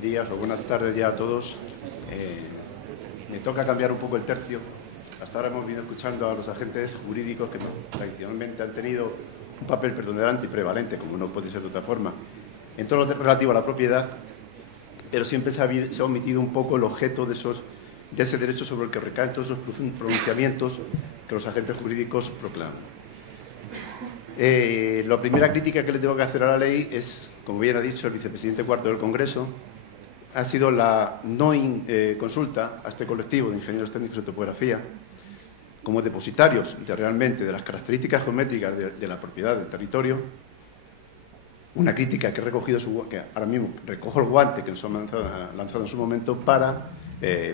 días o buenas tardes ya a todos. Me toca cambiar un poco el tercio. Hasta ahora hemos venido escuchando a los agentes jurídicos que tradicionalmente han tenido un papel preponderante y prevalente, como no puede ser de otra forma, en todo lo relativo a la propiedad, pero siempre se ha omitido un poco el objeto de ese derecho sobre el que recaen todos esos pronunciamientos que los agentes jurídicos proclaman. La primera crítica que le tengo que hacer a la ley es, como bien ha dicho el vicepresidente cuarto del Congreso, ha sido la no consulta a este colectivo de ingenieros técnicos de topografía como depositarios realmente de las características geométricas de la propiedad del territorio. Una crítica que he recogido, que ahora mismo recojo el guante que nos han lanzado en su momento para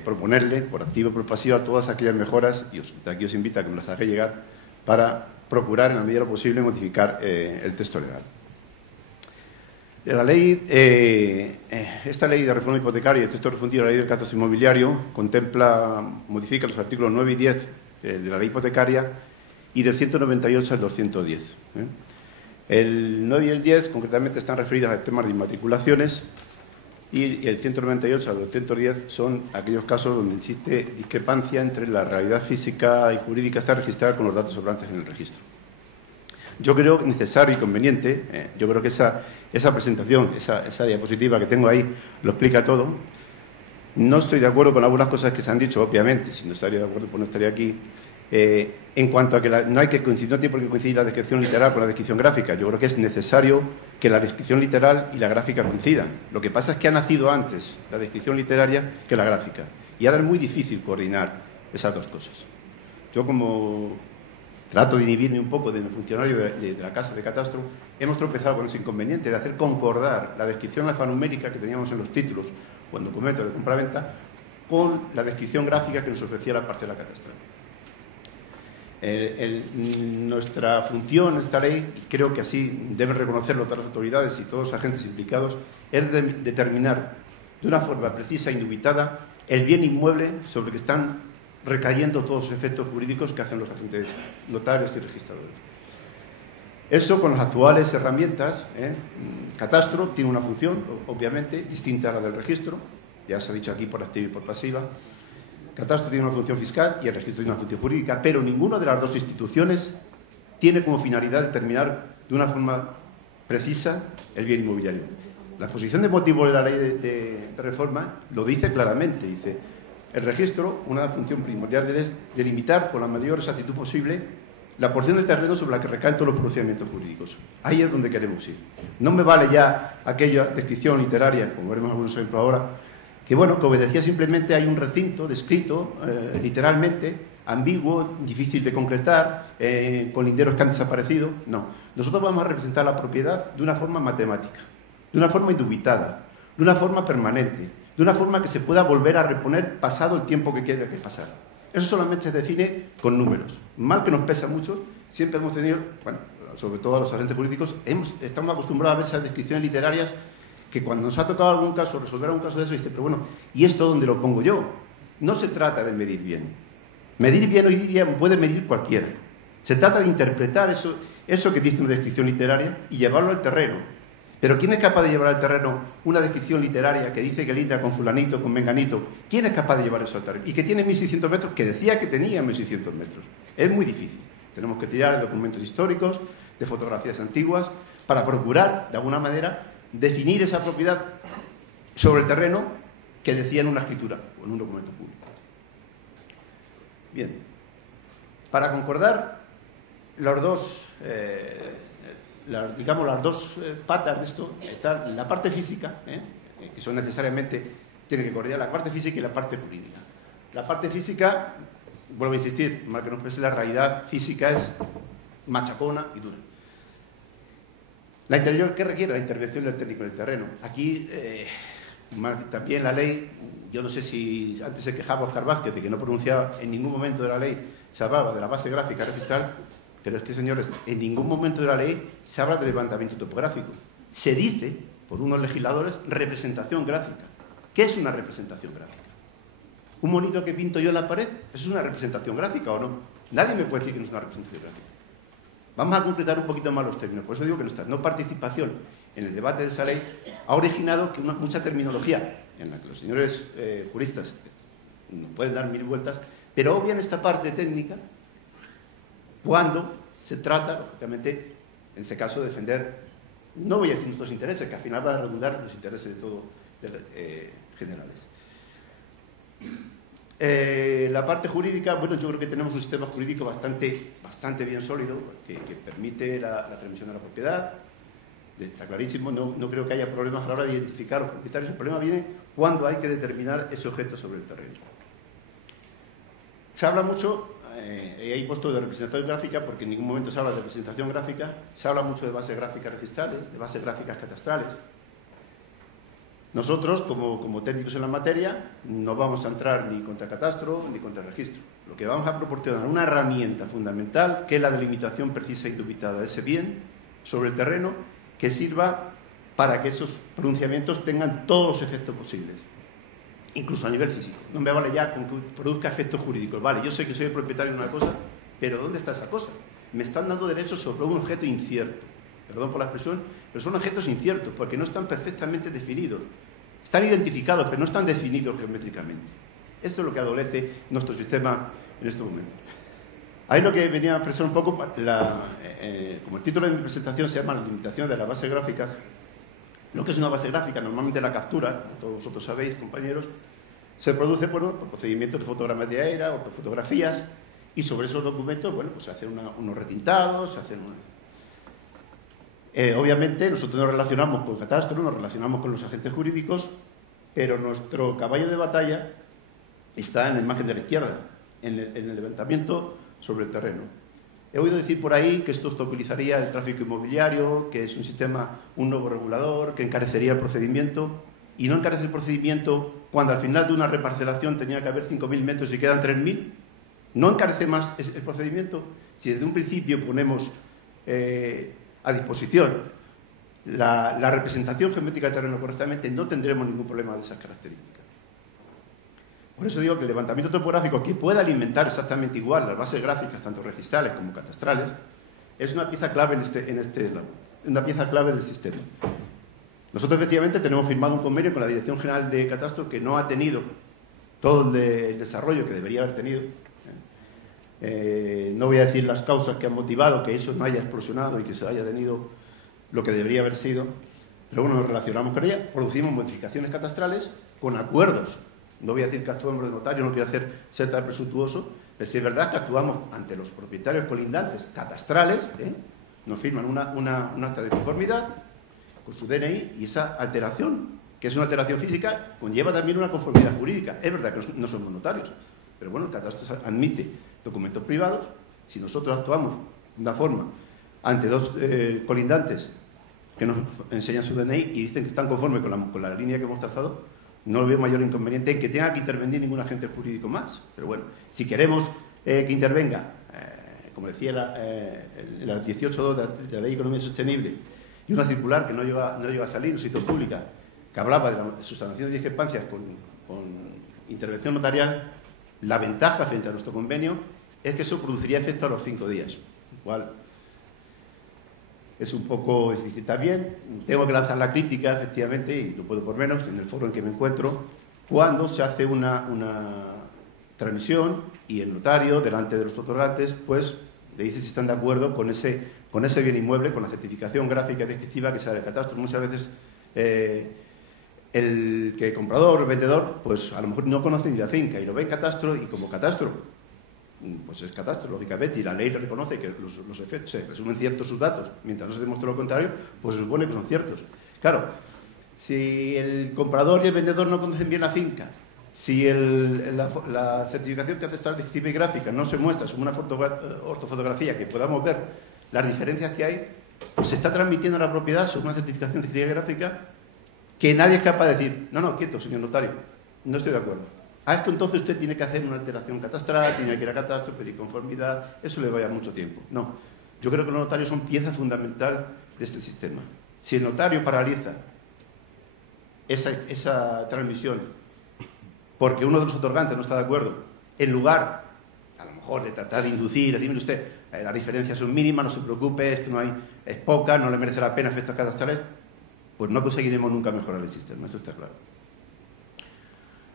proponerle, por activo y por pasivo, a todas aquellas mejoras, y de aquí os invito a que me las haga llegar, para procurar, en la medida de lo posible, modificar el texto legal. La ley, esta ley de reforma hipotecaria y el texto refundido de la ley del catastro inmobiliario modifica los artículos 9 y 10 de la ley hipotecaria y del 198 al 210. El 9 y el 10 concretamente están referidos a temas de inmatriculaciones y el 198 al 210 son aquellos casos donde existe discrepancia entre la realidad física y jurídica está registrada con los datos sobrantes en el registro. Yo creo necesario y conveniente, yo creo que esa presentación, esa diapositiva que tengo ahí, lo explica todo. No estoy de acuerdo con algunas cosas que se han dicho, obviamente, si no estaría de acuerdo, pues no estaría aquí, en cuanto a que no tiene por qué coincidir la descripción literal con la descripción gráfica. Yo creo que es necesario que la descripción literal y la gráfica coincidan. Lo que pasa es que ha nacido antes la descripción literaria que la gráfica. Y ahora es muy difícil coordinar esas dos cosas. Yo, como trato de inhibirme un poco de mi funcionario de la Casa de Catastro, hemos tropezado con ese inconveniente de hacer concordar la descripción alfanumérica que teníamos en los títulos o en documentos de compraventa con la descripción gráfica que nos ofrecía la parcela catastral. Nuestra función en esta ley, y creo que así deben reconocerlo todas las autoridades y todos los agentes implicados, es determinar de una forma precisa e indubitada el bien inmueble sobre el que están recayendo todos los efectos jurídicos que hacen los agentes notarios y registradores. Eso con las actuales herramientas, Catastro tiene una función, obviamente, distinta a la del registro, ya se ha dicho aquí por activa y por pasiva. Catastro tiene una función fiscal y el registro tiene una función jurídica, pero ninguna de las dos instituciones tiene como finalidad determinar de una forma precisa el bien inmobiliario. La exposición de motivos de la ley de reforma lo dice claramente, dice: el registro, una función primordial es delimitar con la mayor exactitud posible la porción de terreno sobre la que recaen todos los procedimientos jurídicos. Ahí es donde queremos ir. No me vale ya aquella descripción literaria, como veremos algunos ejemplos ahora, que bueno, que obedecía simplemente hay un recinto descrito literalmente, ambiguo, difícil de concretar, con linderos que han desaparecido. No, nosotros vamos a representar la propiedad de una forma matemática, de una forma indubitada, de una forma permanente, de una forma que se pueda volver a reponer pasado el tiempo que quede que pasar. Eso solamente se define con números. Mal que nos pesa mucho, siempre hemos tenido, bueno, sobre todo a los agentes jurídicos, estamos acostumbrados a ver esas descripciones literarias que cuando nos ha tocado algún caso, resolver algún caso de eso, dice, pero bueno, ¿y esto dónde lo pongo yo? No se trata de medir bien. Medir bien hoy día puede medir cualquiera. Se trata de interpretar eso que dice una descripción literaria y llevarlo al terreno. Pero ¿quién es capaz de llevar al terreno una descripción literaria que dice que linda con fulanito, con menganito? ¿Quién es capaz de llevar eso al terreno? Y que tiene 1.600 metros, que decía que tenía 1.600 metros. Es muy difícil. Tenemos que tirar de documentos históricos, de fotografías antiguas, para procurar, de alguna manera, definir esa propiedad sobre el terreno que decía en una escritura o en un documento público. Bien. Para concordar los dos... digamos, las dos patas de esto, está la parte física, que son necesariamente, tiene que coordinar la parte física y la parte jurídica. La parte física, vuelvo a insistir, mal que nos pese, la realidad física es machacona y dura. La interior, ¿qué requiere? La intervención del técnico en el terreno. Aquí, también la ley, yo no sé si antes se quejaba Óscar Vázquez de que no pronunciaba en ningún momento de la ley, se hablaba de la base gráfica registral. Pero es que, señores, en ningún momento de la ley se habla de levantamiento topográfico. Se dice, por unos legisladores, representación gráfica. ¿Qué es una representación gráfica? ¿Un monito que pinto yo en la pared? ¿Eso es una representación gráfica o no? Nadie me puede decir que no es una representación gráfica. Vamos a concretar un poquito más los términos. Por eso digo que no está. No participación en el debate de esa ley, ha originado que mucha terminología, en la que los señores juristas nos pueden dar mil vueltas, pero obvian esta parte técnica cuando se trata, lógicamente, en este caso, de defender, no voy a decir nuestros intereses, que al final van a redundar los intereses de todos generales. La parte jurídica, bueno, yo creo que tenemos un sistema jurídico bastante bien sólido, que permite la transmisión de la propiedad. Está clarísimo, no creo que haya problemas a la hora de identificar los propietarios. El problema viene cuando hay que determinar ese objeto sobre el terreno. Se habla mucho, he puesto de representación gráfica porque en ningún momento se habla de representación gráfica, se habla mucho de bases gráficas registrales, de bases gráficas catastrales. Nosotros, como técnicos en la materia, no vamos a entrar ni contra catastro ni contra registro. Lo que vamos a proporcionar una herramienta fundamental, que es la delimitación precisa e indubitada de ese bien sobre el terreno, que sirva para que esos pronunciamientos tengan todos los efectos posibles, incluso a nivel físico. No me vale ya con que produzca efectos jurídicos. Vale, yo sé que soy el propietario de una cosa, pero ¿dónde está esa cosa? Me están dando derechos sobre un objeto incierto. Perdón por la expresión, pero son objetos inciertos porque no están perfectamente definidos. Están identificados, pero no están definidos geométricamente. Esto es lo que adolece nuestro sistema en estos momentos. Ahí lo que venía a expresar un poco, como el título de mi presentación se llama la limitación de las bases gráficas. Lo que es una base gráfica, normalmente la captura, como todos vosotros sabéis, compañeros, se produce por procedimientos de fotogrametría aérea o por fotografías, y sobre esos documentos, bueno, pues se hacen unos retintados, se hacen obviamente nosotros nos relacionamos con catastro, nos relacionamos con los agentes jurídicos, pero nuestro caballo de batalla está en la imagen de la izquierda, en el levantamiento sobre el terreno. He oído decir por ahí que esto obstaculizaría el tráfico inmobiliario, que es un nuevo regulador, que encarecería el procedimiento, y no encarece el procedimiento cuando al final de una reparcelación tenía que haber 5.000 metros y quedan 3.000. ¿No encarece más el procedimiento? Si desde un principio ponemos a disposición la representación geométrica del terreno correctamente, no tendremos ningún problema de esas características. Por eso digo que el levantamiento topográfico, que pueda alimentar exactamente igual las bases gráficas, tanto registrales como catastrales, es una pieza clave una pieza clave del sistema. Nosotros, efectivamente, tenemos firmado un convenio con la Dirección General de Catastro que no ha tenido todo el desarrollo que debería haber tenido. No voy a decir las causas que han motivado que eso no haya explosionado y que se haya tenido lo que debería haber sido, pero bueno, nos relacionamos con ella, producimos modificaciones catastrales con acuerdos. No voy a decir que actuamos de notario, no quiero ser tan presuntuoso, pero sí es verdad que actuamos ante los propietarios colindantes catastrales, nos firman un acta de conformidad con su DNI, y esa alteración, que es una alteración física, conlleva también una conformidad jurídica. Es verdad que no somos notarios, pero bueno, el catastro admite documentos privados. Si nosotros actuamos de una forma ante dos colindantes que nos enseñan su DNI y dicen que están conformes con la línea que hemos trazado, no veo mayor inconveniente en que tenga que intervenir ningún agente jurídico más. Pero bueno, si queremos que intervenga, como decía el 18.2 de la Ley de Economía Sostenible, y una circular que no llega a salir, no se hizo pública, que hablaba de la sustanciación de discrepancias con intervención notarial, la ventaja frente a nuestro convenio es que eso produciría efecto a los 5 días, lo cual es un poco difícil. También tengo que lanzar la crítica, efectivamente, y no puedo por menos, en el foro en que me encuentro, cuando se hace una transmisión y el notario, delante de los otorgantes, pues le dice si están de acuerdo con ese bien inmueble, con la certificación gráfica y descriptiva que se da del catastro. Muchas veces el comprador, el vendedor, pues a lo mejor no conoce ni la finca y lo ve en catastro, y como catastro, pues es catastro, lógicamente, y la ley reconoce que los efectos se presumen ciertos sus datos, mientras no se demuestre lo contrario, pues se supone que son ciertos. Claro, si el comprador y el vendedor no conocen bien la finca, si la certificación catastral descriptiva y gráfica no se muestra como una ortofotografía que podamos ver las diferencias que hay, pues se está transmitiendo la propiedad sobre una certificación descriptiva y gráfica que nadie es capaz de decir, no, quieto, señor notario, no estoy de acuerdo. Es que entonces usted tiene que hacer una alteración catastral, tiene que ir a catastro, pedir conformidad, eso le va a llevar mucho tiempo. No, yo creo que los notarios son pieza fundamental de este sistema. Si el notario paraliza esa transmisión porque uno de los otorgantes no está de acuerdo, en lugar, a lo mejor, de tratar de inducir, dime usted, las diferencias son mínimas, no se preocupe, esto no hay, es poca, no le merece la pena efectos catastrales, pues no conseguiremos nunca mejorar el sistema, eso está claro.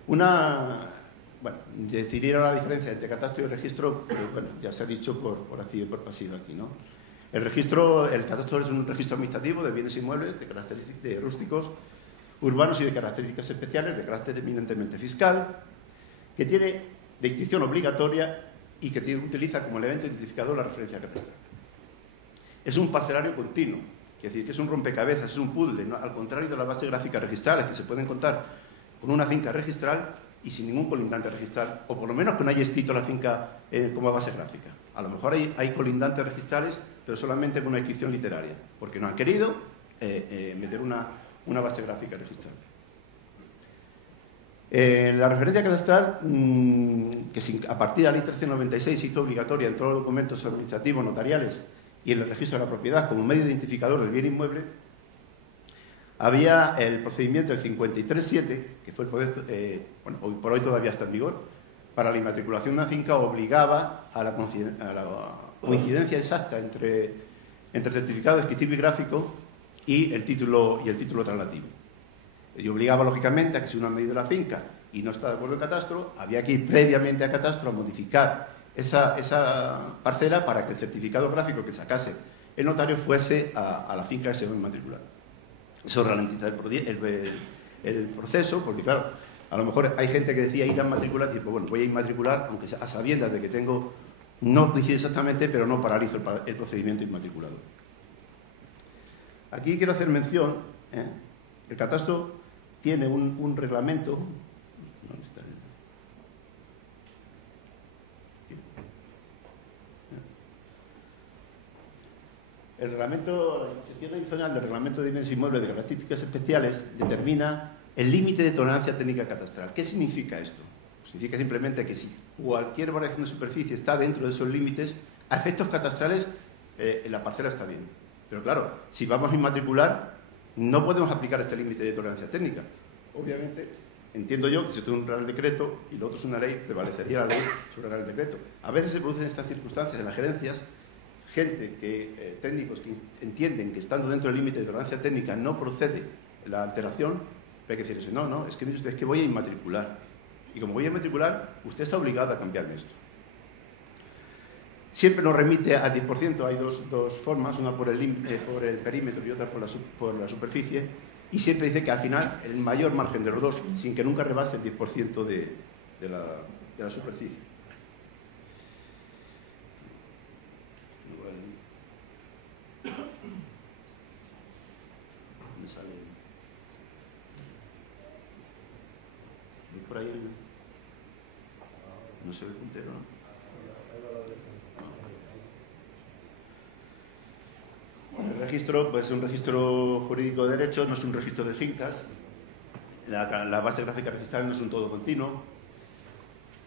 Bueno, decidir la diferencia entre catastro y registro, pues, bueno, ya se ha dicho por activa y por pasiva aquí, ¿no? El catastro es un registro administrativo de bienes inmuebles, de rústicos, urbanos y de características especiales, de carácter eminentemente fiscal, que tiene de inscripción obligatoria y que utiliza como elemento identificador la referencia catastral. Es un parcelario continuo, es decir, que es un rompecabezas, es un puzzle, ¿no? Al contrario de las bases gráficas registrales, que se pueden contar con una finca registral y sin ningún colindante registral, o por lo menos que no haya escrito la finca como base gráfica. A lo mejor hay colindantes registrales, pero solamente con una inscripción literaria, porque no han querido meter una base gráfica registral. La referencia catastral, que a partir de la ley 1396 se hizo obligatoria en todos los documentos administrativos, notariales y en el registro de la propiedad como medio identificador del bien inmueble, había el procedimiento del 53.7, que fue bueno, hoy por hoy todavía está en vigor, para la inmatriculación de una finca obligaba a la coincidencia exacta entre el certificado descriptivo y gráfico y el título traslativo. Y obligaba, lógicamente, a que si uno ha medido la finca y no está de acuerdo en catastro, había que ir previamente a catastro a modificar esa parcela para que el certificado gráfico que sacase el notario fuese a la finca que se va a inmatricular. Eso ralentiza el proceso, porque claro, a lo mejor hay gente que decía ir a matricular y dice, pues bueno, voy a inmatricular, aunque a sabiendas de que no coincide exactamente, pero no paralizo el procedimiento inmatriculado. Aquí quiero hacer mención, el catastro tiene un reglamento. ¿Dónde está? El reglamento, la sección adicional del reglamento de bienes inmuebles de características especiales determina el límite de tolerancia técnica catastral. ¿Qué significa esto? Significa simplemente que si cualquier variación de superficie está dentro de esos límites, a efectos catastrales la parcela está bien. Pero claro, si vamos a inmatricular, no podemos aplicar este límite de tolerancia técnica. Obviamente, entiendo yo que si esto es un real decreto y lo otro es una ley, prevalecería la ley sobre el real decreto. A veces se producen estas circunstancias en las gerencias, técnicos que entienden que estando dentro del límite de tolerancia técnica no procede la alteración, pero hay que decir eso, no, es que mire usted, es que voy a inmatricular. Y como voy a inmatricular, usted está obligado a cambiarme esto. Siempre nos remite al 10%, hay dos formas, una por el perímetro y otra por la superficie, y siempre dice que al final el mayor margen de los dos, sin que nunca rebase el 10% de la superficie. ¿Dónde sale? ¿Veis por ahí? No se ve el puntero, ¿no? El registro, pues es un registro jurídico de derechos, no es un registro de fincas. La base gráfica registral no es un todo continuo.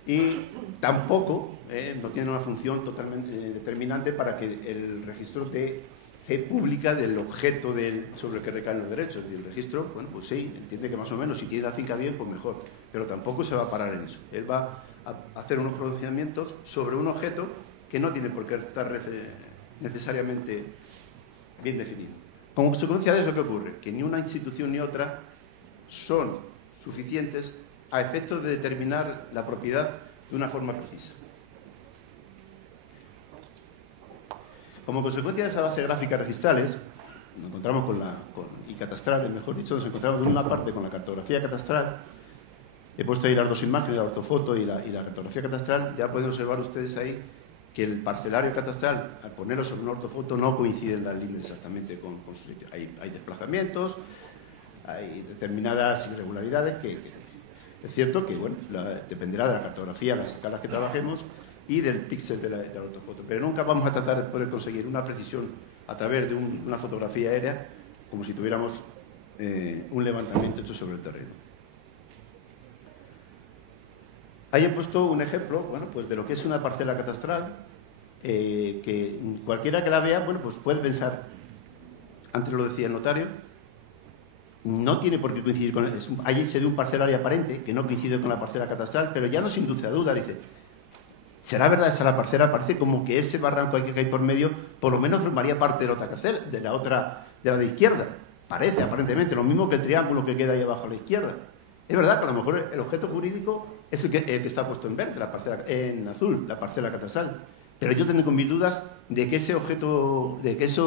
Y tampoco no tiene una función totalmente determinante para que el registro dé fe pública del objeto sobre el que recaen los derechos. Es decir, el registro, bueno, pues sí, entiende que más o menos si tiene la finca bien, pues mejor. Pero tampoco se va a parar en eso. Él va a hacer unos pronunciamientos sobre un objeto que no tiene por qué estar necesariamente bien definido. Como consecuencia de eso, ¿qué ocurre? Que ni una institución ni otra son suficientes a efectos de determinar la propiedad de una forma precisa. Como consecuencia de esa base gráfica registrales, nos encontramos y catastrales, mejor dicho, nos encontramos de una parte con la cartografía catastral. He puesto ahí las dos imágenes, la ortofoto y la cartografía catastral. Ya pueden observar ustedes ahí que el parcelario catastral, al ponerlo sobre una ortofoto, no coinciden las líneas exactamente con su sitio. Hay desplazamientos, hay determinadas irregularidades que es cierto que, bueno, dependerá de la cartografía, las escalas que trabajemos y del píxel de la ortofoto. Pero nunca vamos a tratar de poder conseguir una precisión a través de una fotografía aérea como si tuviéramos un levantamiento hecho sobre el terreno. Ahí he puesto un ejemplo, bueno, pues de lo que es una parcela catastral, que cualquiera que la vea, bueno, pues puede pensar, antes lo decía el notario, no tiene por qué coincidir con él. Allí se ve un parcelario aparente que no coincide con la parcela catastral, pero ya nos induce a duda, dice, ¿será verdad esa la parcela? Parece como que ese barranco que hay por medio, por lo menos formaría parte de la otra parcela, de la de izquierda. parece aparentemente lo mismo que el triángulo que queda ahí abajo a la izquierda. Es verdad que a lo mejor el objeto jurídico es el que está puesto en verde, en azul, la parcela catastral. Pero yo tengo mis dudas de que ese objeto, de que ese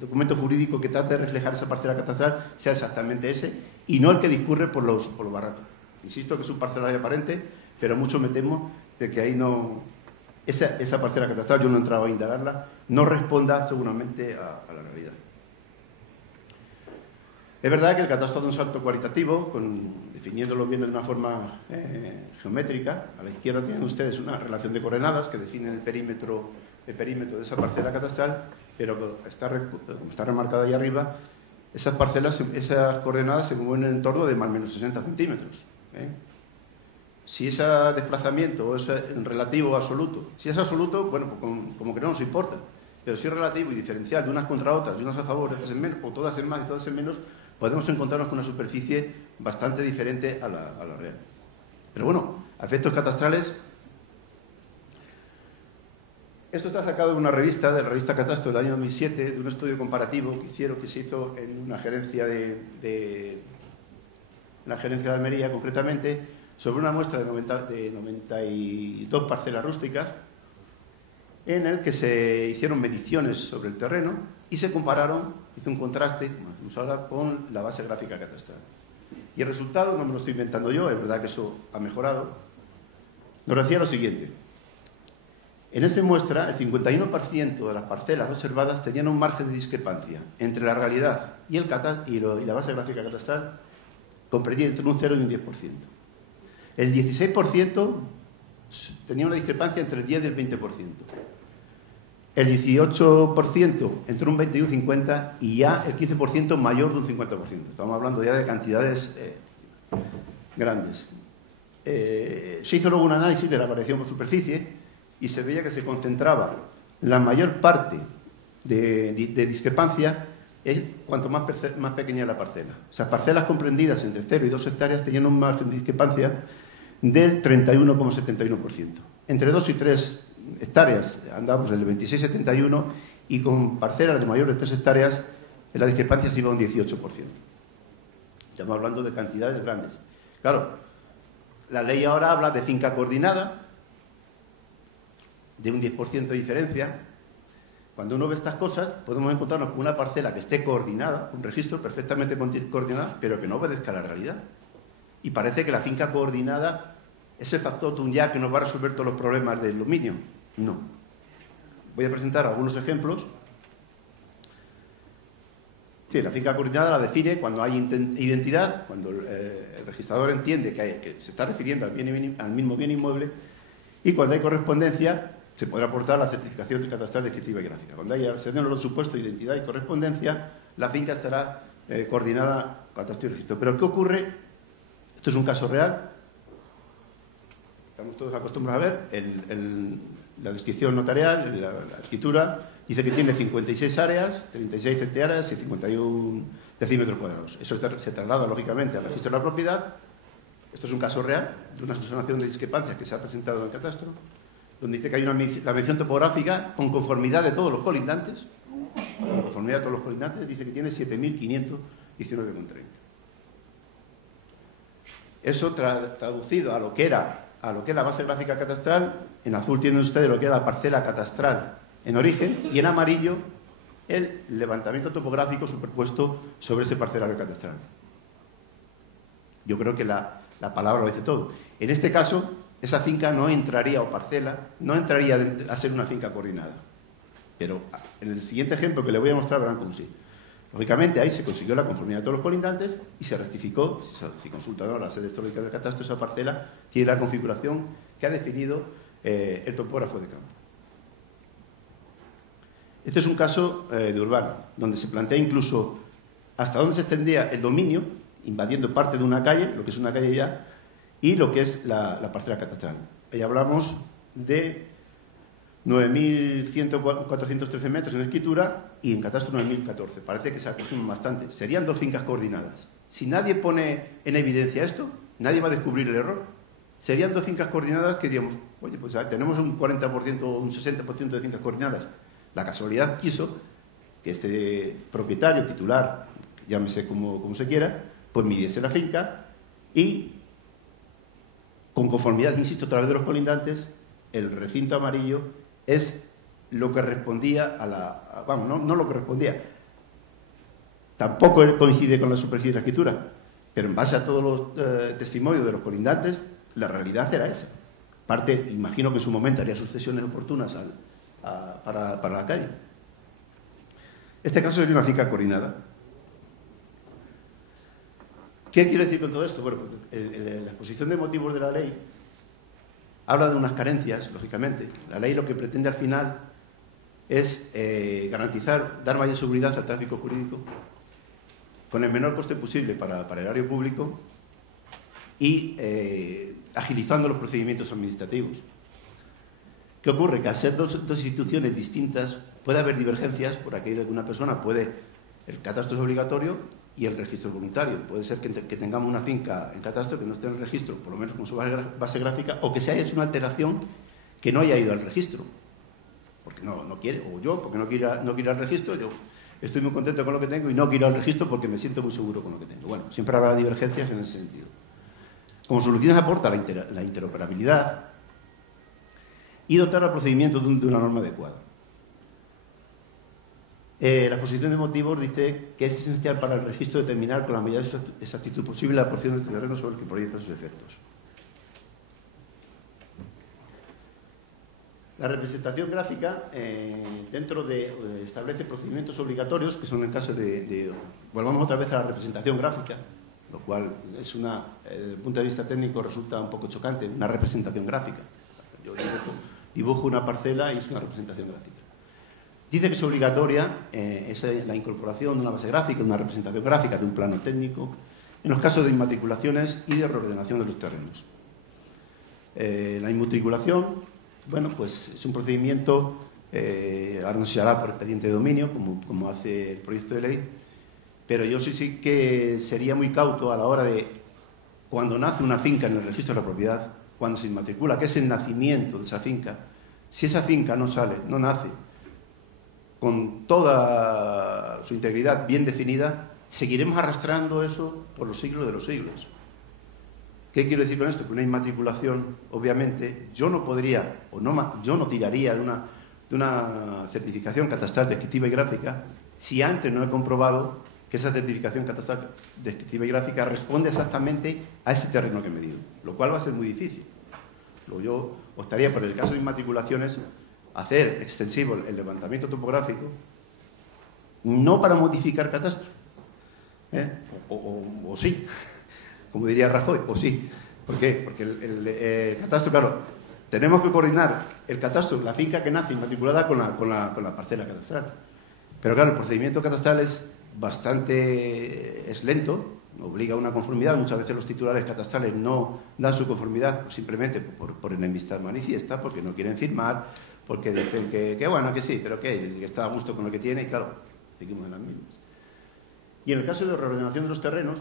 documento jurídico que trata de reflejar esa parcela catastral sea exactamente ese y no el que discurre por los barrancos. Insisto que es un parcelaje aparente, pero mucho me temo de que ahí no... Esa parcela catastral, yo no he entrado a indagarla, no responda seguramente a la realidad. Es verdad que el catastro da un salto cualitativo, definiéndolo bien de una forma geométrica. A la izquierda tienen ustedes una relación de coordenadas que definen el perímetro de esa parcela catastral, pero como está remarcado ahí arriba, esas coordenadas se mueven en el entorno de más o menos 60 centímetros. Si ese desplazamiento es relativo o absoluto, si es absoluto, bueno, pues como que no nos importa, pero si es relativo y diferencial de unas contra otras, de unas a favor, otras en menos, o todas en más y todas en menos, podemos encontrarnos con una superficie bastante diferente a la real. Pero bueno, a efectos catastrales, esto está sacado de una revista, de la revista Catastro del año 2007, de un estudio comparativo que se hizo en una gerencia de Almería, concretamente, sobre una muestra de 92 parcelas rústicas, en el que se hicieron mediciones sobre el terreno y se compararon, hizo un contraste, como hacemos ahora, con la base gráfica catastral. Y el resultado, no me lo estoy inventando yo, es verdad que eso ha mejorado, nos decía lo siguiente. En esa muestra, el 51% de las parcelas observadas tenían un margen de discrepancia entre la realidad y la base gráfica catastral, comprendía entre un 0 y un 10%. El 16% tenía una discrepancia entre el 10 y el 20%. El 18% entre un 20 y un 50% y ya el 15% mayor de un 50%. Estamos hablando ya de cantidades grandes. Se hizo luego un análisis de la variación por superficie y se veía que se concentraba la mayor parte de discrepancia cuanto más pequeña la parcela. O sea, parcelas comprendidas entre 0 y 2 hectáreas tenían un margen de discrepancia del 31,71%. Entre 2 y 3 hectáreas andamos en el 26,71% y con parcelas de mayor de 3 hectáreas la discrepancia se iba a un 18%. Estamos hablando de cantidades grandes. Claro, la ley ahora habla de finca coordinada, de un 10% de diferencia. Cuando uno ve estas cosas, podemos encontrarnos con una parcela que esté coordinada, un registro perfectamente coordinado, pero que no obedezca a la realidad. Y parece que la finca coordinada es el factotum ya que nos va a resolver todos los problemas del dominio. No. Voy a presentar algunos ejemplos. Sí, la finca coordinada la define cuando hay identidad, cuando el registrador entiende que se está refiriendo al mismo bien inmueble, y cuando hay correspondencia se podrá aportar la certificación catastral descriptiva y gráfica. Cuando se den los supuestos de identidad y correspondencia, la finca estará coordinada catastro y registro. Pero ¿qué ocurre? Esto es un caso real. Estamos todos acostumbrados a ver la descripción notarial, la escritura, dice que tiene 56 áreas, 36 hectáreas y 51 decímetros cuadrados. Eso se traslada, lógicamente, al registro de la propiedad. Esto es un caso real de una subsanación de discrepancias que se ha presentado en el catastro, donde dice que hay la mención topográfica con conformidad de todos los colindantes. Con conformidad de todos los colindantes, dice que tiene 7.519,30. Eso traducido a lo que es la base gráfica catastral, en azul tienen ustedes lo que era la parcela catastral en origen y en amarillo el levantamiento topográfico superpuesto sobre ese parcelario catastral. Yo creo que la palabra lo dice todo. En este caso, esa finca no entraría, o parcela, no entraría a ser una finca coordinada. Pero en el siguiente ejemplo que le voy a mostrar verán cómo sí. Lógicamente ahí se consiguió la conformidad de todos los colindantes y se rectificó, si consultan ahora la sede histórica del catastro, esa parcela tiene la configuración que ha definido el topógrafo de campo. Este es un caso de urbano, donde se plantea incluso hasta dónde se extendía el dominio, invadiendo parte de una calle, lo que es una calle ya, y lo que es la parcela catastral. Ahí hablamos de 9.413 metros en escritura y en catastro 9.014. Parece que se acostumbran bastante. Serían dos fincas coordinadas. Si nadie pone en evidencia esto, nadie va a descubrir el error. Serían dos fincas coordinadas que diríamos, oye, pues tenemos un 40% o un 60% de fincas coordinadas. La casualidad quiso que este propietario titular, llámese como se quiera, pues midiese la finca y, con conformidad, insisto, a través de los colindantes, el recinto amarillo es lo que respondía a la... Vamos, no lo que respondía. Tampoco coincide con la superficie de la escritura, pero en base a todos los testimonios de los colindantes, la realidad era esa. Aparte, imagino que en su momento haría sucesiones oportunas para la calle. Este caso sería una finca coordinada. ¿Qué quiero decir con todo esto? Bueno, la exposición de motivos de la ley habla de unas carencias, lógicamente. La ley lo que pretende al final es garantizar, dar mayor seguridad al tráfico jurídico con el menor coste posible para el erario público y agilizando los procedimientos administrativos. ¿Qué ocurre? Que al ser dos instituciones distintas puede haber divergencias por aquello de que una persona el catastro es obligatorio y el registro es voluntario. Puede ser que tengamos una finca en catastro que no esté en el registro, por lo menos con su base gráfica, o que se haya hecho una alteración que no haya ido al registro, porque no quiere, o yo, porque no quiero ir al registro. Yo estoy muy contento con lo que tengo y no quiero ir al registro porque me siento muy seguro con lo que tengo. Bueno, siempre habrá divergencias en ese sentido. Como solución se aporta la interoperabilidad y dotar al procedimiento de una norma adecuada. La exposición de motivos dice que es esencial para el registro determinar con la mayor exactitud posible la porción del terreno sobre el que proyecta sus efectos. La representación gráfica establece procedimientos obligatorios, que son en el caso volvamos otra vez a la representación gráfica, lo cual desde el punto de vista técnico resulta un poco chocante, una representación gráfica. Yo dibujo una parcela y es una representación gráfica. Dice que es obligatoria la incorporación de una base gráfica, de una representación gráfica, de un plano técnico, en los casos de inmatriculaciones y de reordenación de los terrenos. La inmatriculación, bueno, pues es un procedimiento, ahora no se hará por expediente de dominio, como hace el proyecto de ley, pero yo sí que sería muy cauto a la hora de, cuando nace una finca en el registro de la propiedad, cuando se inmatricula, que es el nacimiento de esa finca, si esa finca no nace con toda su integridad bien definida, seguiremos arrastrando eso por los siglos de los siglos. ¿Qué quiero decir con esto? Que una inmatriculación, obviamente, yo no tiraría de una certificación catastral descriptiva y gráfica si antes no he comprobado que esa certificación catastral descriptiva y gráfica responde exactamente a ese terreno que he medido, lo cual va a ser muy difícil. Yo optaría por el caso de inmatriculaciones hacer extensivo el levantamiento topográfico, no para modificar catastro, o sí, como diría Rajoy, o sí. ¿Por qué? Porque el catastro, claro, tenemos que coordinar el catastro, la finca que nace inmatriculada con la parcela catastral. Pero claro, el procedimiento catastral es lento, obliga a una conformidad. Muchas veces los titulares catastrales no dan su conformidad simplemente por enemistad manifiesta, porque no quieren firmar, porque dicen que bueno, que sí, pero que está a gusto con lo que tiene, y claro, seguimos en las mismas. Y en el caso de reordenación de los terrenos,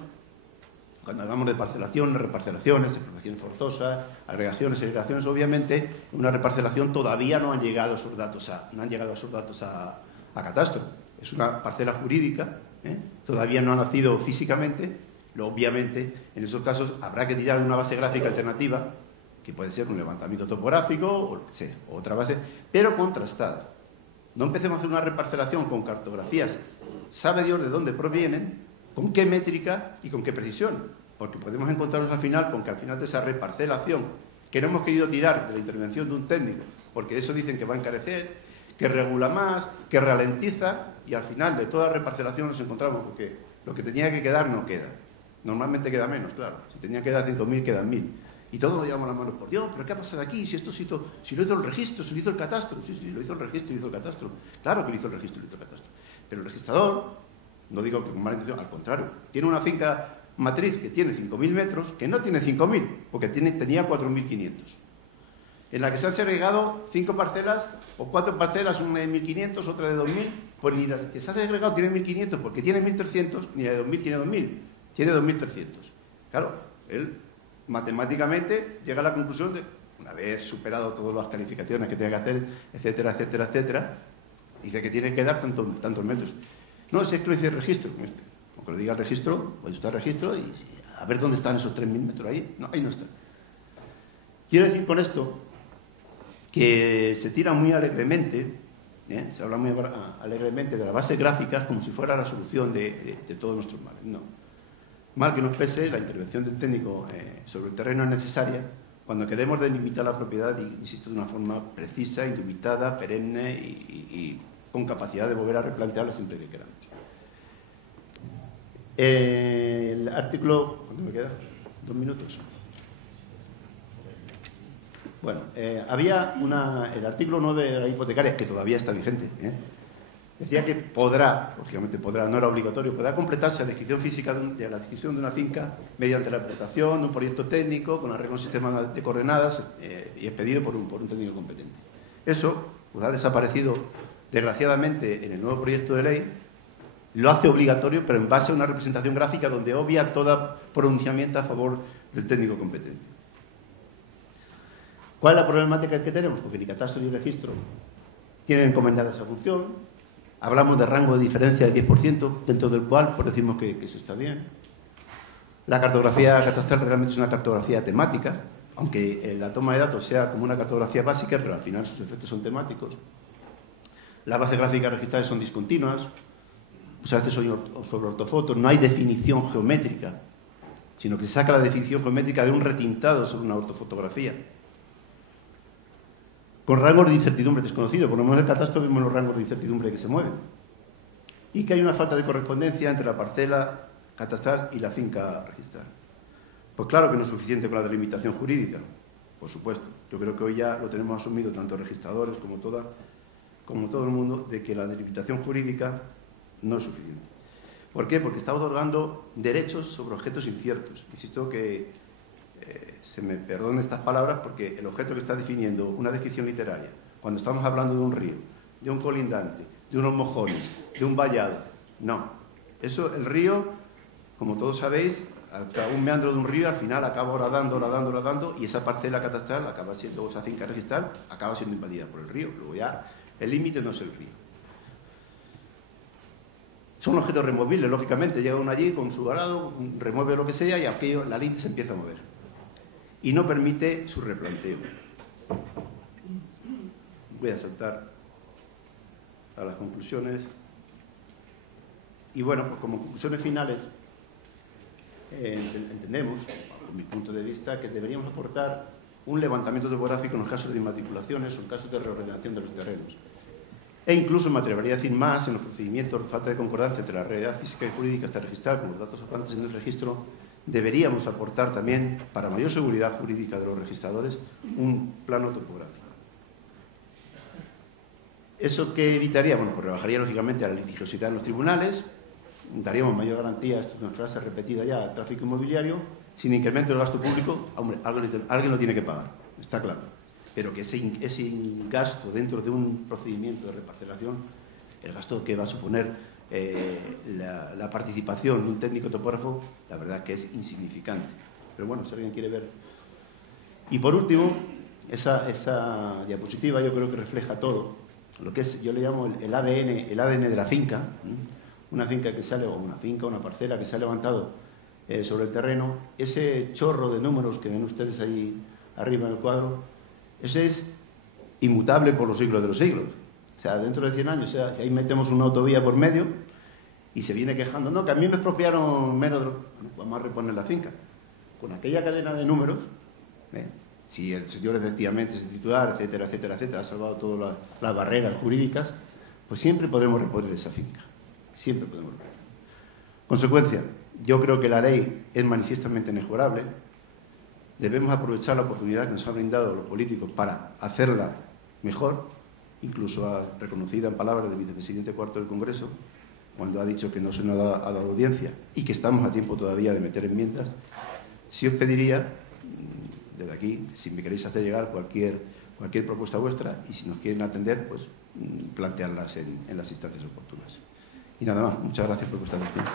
cuando hablamos de parcelación, reparcelaciones, expropiación forzosa, agregaciones, segregaciones, obviamente, en una reparcelación todavía no han llegado esos datos a catastro. Es una parcela jurídica, todavía no ha nacido físicamente. Obviamente, en esos casos habrá que tirar una base gráfica alternativa, que puede ser un levantamiento topográfico o lo que sea, o otra base, pero contrastada. No empecemos a hacer una reparcelación con cartografías, sabe Dios de dónde provienen, con qué métrica y con qué precisión, porque podemos encontrarnos al final con que al final de esa reparcelación, que no hemos querido tirar de la intervención de un técnico, porque eso dicen que va a encarecer, que regula más, que ralentiza, y al final de toda reparcelación nos encontramos con que lo que tenía que quedar no queda. Normalmente queda menos, claro. Si tenía que quedar 5.000, quedan 1.000. Y todos nos llevamos las manos, por Dios, ¿pero qué ha pasado aquí? Si esto si lo hizo el registro, si lo hizo el catastro. Sí, lo hizo el registro y hizo el catastro. Claro que lo hizo el registro y lo hizo el catastro. Pero el registrador, no digo que con mala intención, al contrario, tiene una finca matriz que tiene 5.000 metros, que no tiene 5.000, porque tenía 4.500. En la que se han segregado 5 parcelas o 4 parcelas, una de 1.500, otra de 2.000, pues ni la que se ha segregado tiene 1.500 porque tiene 1.300, ni la de 2.000 tiene 2.000, tiene 2.300. Claro, él matemáticamente llega a la conclusión de, una vez superado todas las calificaciones que tiene que hacer, etcétera, etcétera, etcétera, dice que tiene que dar tantos metros. No, si es que lo dice el registro, Aunque lo diga el registro, pues está el registro y a ver dónde están esos 3.000 metros ahí. No, ahí no están. Quiero decir con esto que se tira muy alegremente, se habla muy alegremente de las bases gráficas como si fuera la solución de todos nuestros males. No. Mal que nos pese, la intervención del técnico sobre el terreno es necesaria cuando queremos delimitar la propiedad, insisto, de una forma precisa, indubitable, perenne y con capacidad de volver a replantearla siempre que queramos. El artículo... ¿Cuánto me queda? 2 minutos. Bueno, había el artículo 9 de la hipotecaria, que todavía está vigente, decía que podrá, lógicamente podrá, no era obligatorio, podrá completarse la descripción física de la adquisición de una finca mediante la aportación de un proyecto técnico con arreglo a un sistema de coordenadas y expedido por un técnico competente. Eso pues, ha desaparecido, desgraciadamente, en el nuevo proyecto de ley. Lo hace obligatorio, pero en base a una representación gráfica donde obvia todo pronunciamiento a favor del técnico competente. ¿Cuál es la problemática que tenemos? Porque ni catastro ni registro tienen encomendada esa función. Hablamos de rango de diferencia del 10%, dentro del cual pues decimos que eso está bien. La cartografía catastral realmente es una cartografía temática, aunque la toma de datos sea como una cartografía básica, pero al final sus efectos son temáticos. Las bases gráficas registrales son discontinuas, pues a veces son sobre ortofotos, no hay definición geométrica, sino que se saca la definición geométrica de un retintado sobre una ortofotografía. Con rangos de incertidumbre desconocidos, por lo menos en el catastro vemos los rangos de incertidumbre que se mueven. Y que hay una falta de correspondencia entre la parcela catastral y la finca registral. Pues claro que no es suficiente con la delimitación jurídica, por supuesto. Yo creo que hoy ya lo tenemos asumido tanto registradores como todo el mundo, de que la delimitación jurídica no es suficiente. ¿Por qué? Porque está otorgando derechos sobre objetos inciertos. Insisto que se me perdonen estas palabras porque el objeto que está definiendo una descripción literaria, cuando estamos hablando de un río, de un colindante, de unos mojones, de un vallado, no. Eso, el río, como todos sabéis, hasta un meandro de un río al final acaba horadando y esa parcela catastral acaba siendo, esa finca registral, acaba siendo invadida por el río. Luego ya el límite no es el río. Son objetos removibles, lógicamente, llega uno allí con su arado, remueve lo que sea y aquello, la linde se empieza a mover. Y no permite su replanteo. Voy a saltar a las conclusiones. Y bueno, pues como conclusiones finales, entendemos, desde mi punto de vista, que deberíamos aportar un levantamiento topográfico en los casos de inmatriculaciones o en casos de reordenación de los terrenos. E incluso me atrevería a decir más en los procedimientos de falta de concordancia entre la realidad física y jurídica hasta registrar, como los datos sobrantes en el registro, deberíamos aportar también, para mayor seguridad jurídica de los registradores, un plano topográfico. ¿Eso qué evitaría? Bueno, pues rebajaría lógicamente la litigiosidad en los tribunales, daríamos mayor garantía, esto es una frase repetida ya, al tráfico inmobiliario, sin incremento del gasto público. Hombre, alguien lo tiene que pagar, está claro. Pero que ese gasto dentro de un procedimiento de reparcelación, el gasto que va a suponer la participación de un técnico topógrafo, la verdad que es insignificante. Pero bueno, si alguien quiere ver. Y por último, esa diapositiva yo creo que refleja todo, lo que es, yo le llamo el ADN de la finca, una finca que sale, o una finca, una parcela que se ha levantado sobre el terreno, ese chorro de números que ven ustedes ahí arriba en el cuadro, ese es inmutable por los siglos de los siglos. O sea, dentro de 100 años, si ahí metemos una autovía por medio y se viene quejando, no, que a mí me expropiaron menos de lo... Bueno, vamos a reponer la finca. Con aquella cadena de números, si el señor efectivamente es el titular, etcétera, etcétera, etcétera, ha salvado todas las barreras jurídicas, pues siempre podremos reponer esa finca. Siempre podemos reponer. Consecuencia, yo creo que la ley es manifiestamente mejorable. Debemos aprovechar la oportunidad que nos han brindado los políticos para hacerla mejor, incluso reconocida en palabras del vicepresidente cuarto del Congreso, cuando ha dicho que no se nos ha dado audiencia y que estamos a tiempo todavía de meter enmiendas. Sí os pediría, desde aquí, si me queréis hacer llegar cualquier propuesta vuestra y si nos quieren atender, pues plantearlas en las instancias oportunas. Y nada más, muchas gracias por vuestra atención.